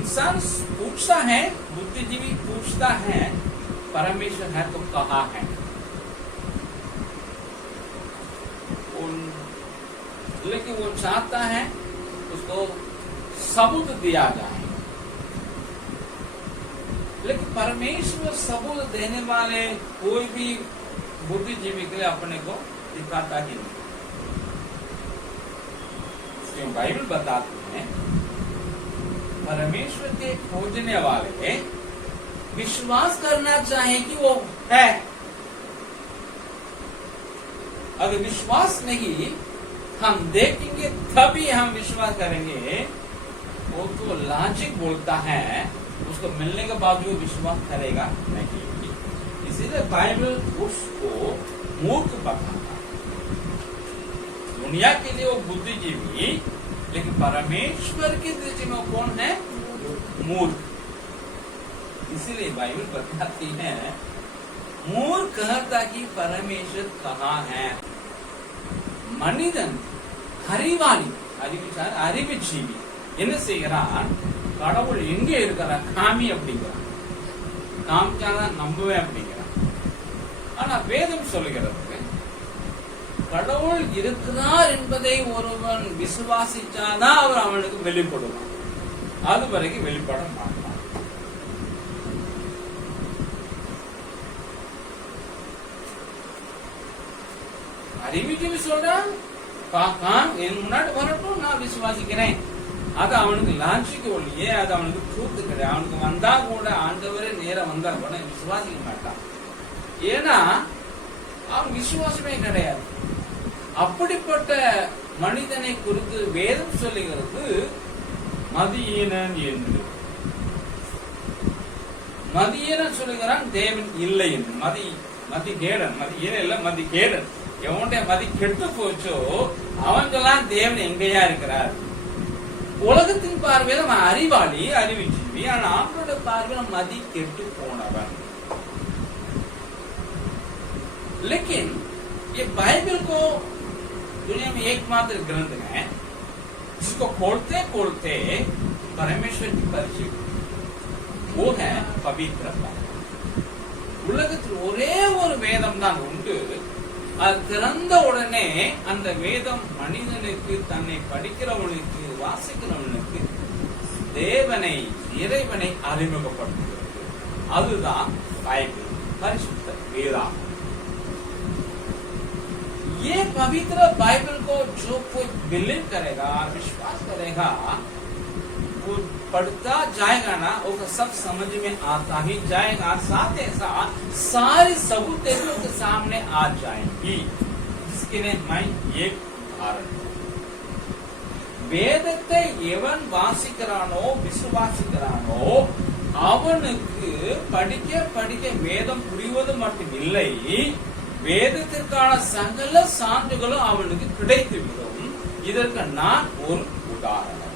इंसान पूछता है, बुद्धिजीवी पूछता है परमेश्वर है तो कहाँ है, लेकिन वो चाहता है उसको सबूत दिया जाए। लेकिन परमेश्वर सबूत देने वाले कोई भी बुद्धिजीवी के लिए अपने को दिखाता ही नहीं। क्यों बाइबल बताते हैं परमेश्वर के खोजने वाले विश्वास करना चाहिए कि वो है। अगर विश्वास नहीं हम देखेंगे तभी हम विश्वास करेंगे, वो तो लॉजिक बोलता है, उसको मिलने के बावजूद विश्वास करेगा नहीं। इसीलिए बाइबल उसको मूर्ख बताता है। दुनिया के लिए वो बुद्धिजीवी, लेकिन परमेश्वर की दृष्टि में कौन है? मूर्ख। इसीलिए बाइबल बताती है मूर्ख कहता कि परमेश्वर कहाँ है। மனிதன் அறிவாளி, அறிவுஜீவி என்ன செய்கிறான்? கடவுள் எங்கே இருக்கிறார் காமி அப்படிங்கிறான், காமிச்சாதான் நம்புவேன் அப்படிங்கிறான். ஆனா வேதம் சொல்லுகிறது கடவுள் இருக்கிறார் என்பதை ஒருவன் விசுவாசிச்சாதான் அவர் அவனுக்கு வெளிப்படுவான், அது வரைக்கும் வெளிப்பட மாட்டான். அறிவிக்கு சொல்றான் என் முன்னாடி வரட்டும் நான் விசுவாசிக்கிறேன், அது அவனுக்கு லாஜிக் ஒழியே, அது அவனுக்கு ட்ரூத் கிடையாது. அவனுக்கு வந்தா கூட ஆண்டவரே நேரம் வந்தா கூட விசுவாசிக்க மாட்டான். ஏன்னா அவன் விசுவாசமே கிடையாது. அப்படிப்பட்ட மனிதனை குறித்து வேதம் சொல்லுகிறது மதியீனன் என்று. மதியீனன் சொல்லுகிறான் தேவன் இல்லை என்று. மதிகேடன், மதியீனன் இல்ல மதிகேடன். எவனுடைய மதி கெட்டு போச்சோ அவங்கெல்லாம் தேவன் எங்கேயா இருக்கிறார். உலகத்தின் பார்வையில அவன் அறிவாளி, அறிவுஜீவி. ஆனா அவனோட பார்வையில மதி கெட்டு போனவன். लेकिन ये बाइबल को दुनिया में एकमात्र ग्रंथ है जिसको खोलते खोलते परमेश्वर की परिचय, वो है पवित्र बाइबल. உலகத்தில் ஒரே ஒரு வேதம் தான் உண்டு. அது திறந்த உடனே அந்த வேதம் மனிதனுக்கு, தன்னை படிக்கிறவனுக்கு, வாசிக்கிறவனுக்கு தேவனை, இறைவனை அறிமுகப்படுத்துகிறது. அதுதான் பைபிள், பரிசுத்த வேதாகம். ये पवित्र बाइबल को जो कोई बिलीव करेगा, विश्वास करेगा, वो पढ़ता जाएगा ना, वो सब समझ में आता ही जाएगा. साथ ही साथ सारी सबूतें उसके सामने आ जाएंगी. इसके लिए मैं एक उदाहरण, வேதத்தை எவன் வாசிக்கிறானோ விசுவாசிக்கிறானோ அவனுக்கு படிக்க படிக்க வேதம் புரிவது மட்டும் இல்லை, வேதத்திற்கான சகல சான்றுகளும் அவனுக்கு கிடைத்துவிடும். இதற்கு நான் ஒரு உதாரணம்.